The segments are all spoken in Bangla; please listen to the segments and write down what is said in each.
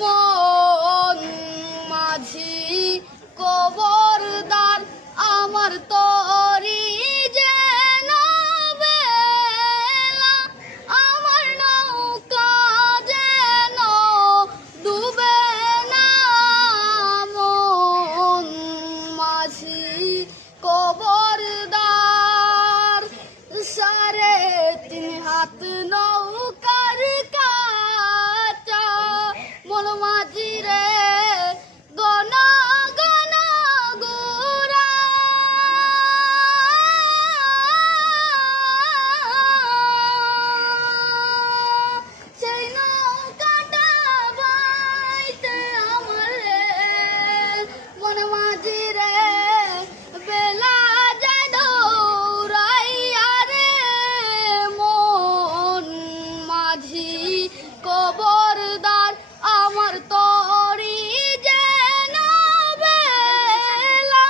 মন মাঝি কবরদার আমার তরি যেন বেলা, আমার নৌকা যেন ডুবে না। মন মাঝি কবরদার 3.5 হাত নৌকার কাটা, মন মাঝি রে গণ গণ গোরা। সেই নৌকাটা বাইতে আমার রে মন মাঝি রে বেলা যায় দৌড়াইয়া রে। মন মাঝি কবরদার আমার তরি যেন বেলা,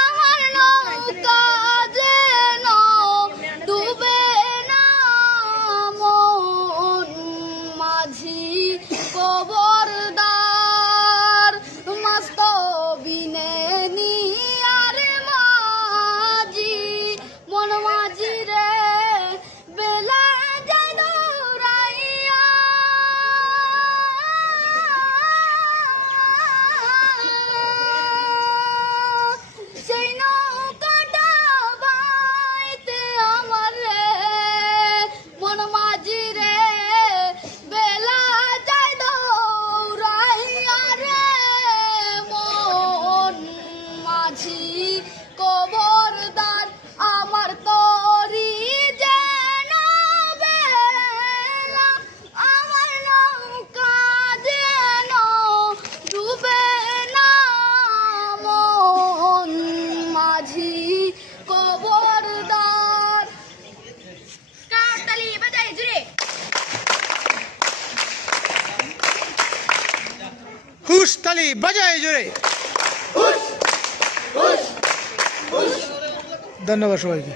আমার নৌকা যেন ডুবে না। মন মাঝি কবরদার মস্ত বিনে নিয়ার মাঝি, মন মাঝি রে বেলা যায় দৌড়াইয়া। সেই নৌকাটা বাইতে আমার রে মন মাঝি রে বেলা যায় দৌড়াইয়া রে। মন মাঝি কবরদার আমার তরি যেন বেলা, আমার নৌকা যেন ডুবে না। মন মাঝি কবরদার। তালি বাজাই জুড়ে হুশ তালি বাজায় জোরে। ধন্যবাদ সবাইকে।